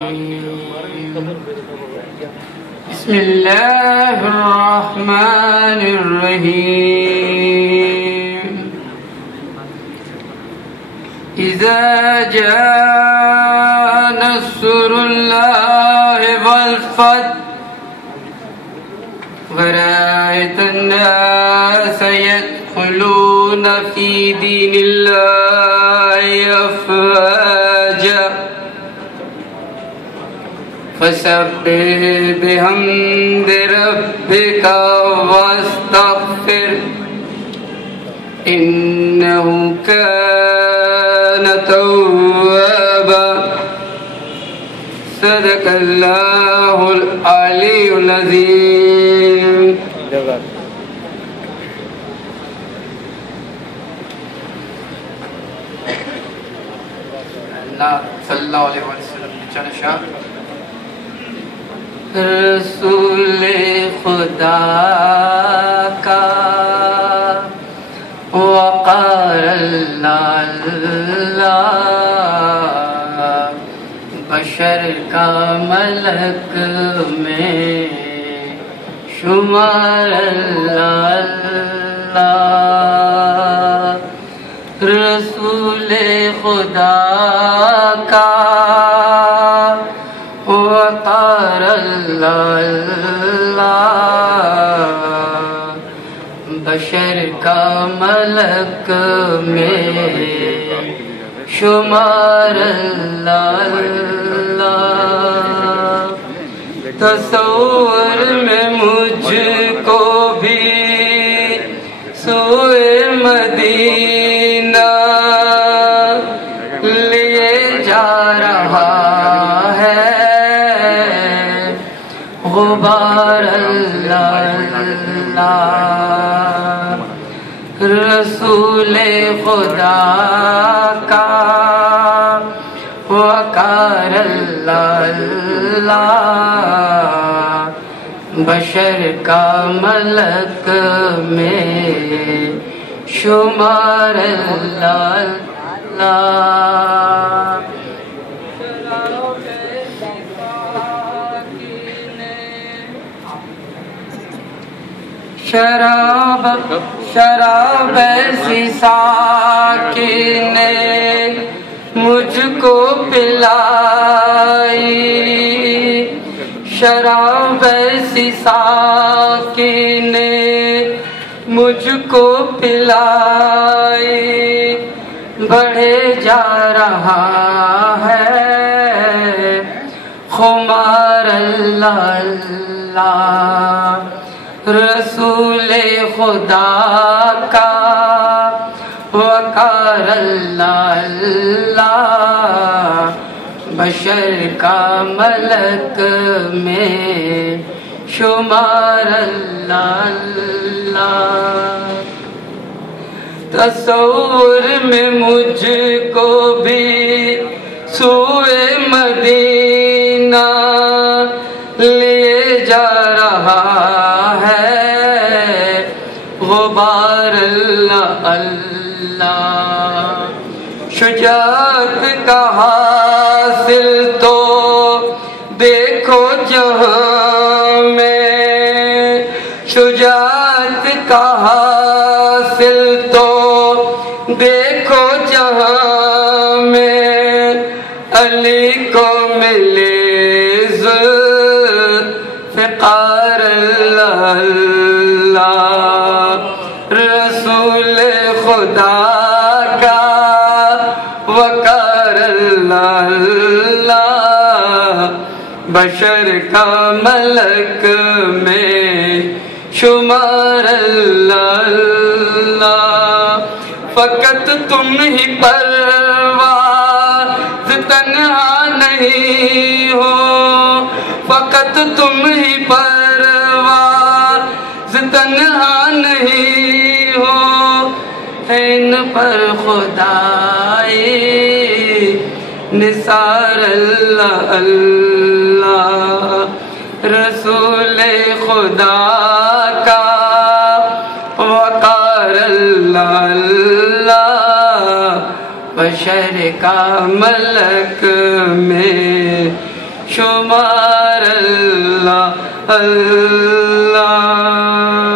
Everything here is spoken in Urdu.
بسم الله الرحمن الرحيم إذا جاء نصر الله والفتح ورأيت الناس يدخلون في دين الله أفواجا فسبح بحمد ربك واستغفر إنه كان توابا صدق الله العلي العظيم. اللہ صلی اللہ علیہ وسلم چنشا رسول خدا کا وقار اللہ بشر کا ملک میں شمار اللہ رسول خدا کا وقار اللہ بشر کا ملک میں شمار اللہ تصور میں مجھ کو بھی سوئے مدینہ لیے جا رہا ہے غبار اللہ رسول خدا کا وقار اللہ بشر کا ملک میں شمار اللہ شراب ایسی ساقی نے مجھ کو پلائی شراب ایسی ساقی نے مجھ کو پلائی بڑھے جا رہا ہے خمار اللہ اللہ رسول خدا کا وقار اللہ بشر کا ملک میں شمار اللہ تصور میں مجھ کو بھی سوئے مدینہ لیے جا رہا ہے غبار اللہ اللہ شجاعت کا حاصل تو دیکھو جہاں میں شجاعت کا حاصل تو دیکھو جہاں میں علی کو ملے ذوالفقار اللہ رسول خدا کا وقار اللہ بشر کا ملک میں شمار اللہ فقط تم ہی پرواز تنہا نہیں ہو فقط تم ہی پرواز تنہا نہیں ہو ان پر خدائی نثار اللہ اللہ رسول خدا کا وقار اللہ بشر کا ملک میں شمار اللہ اللہ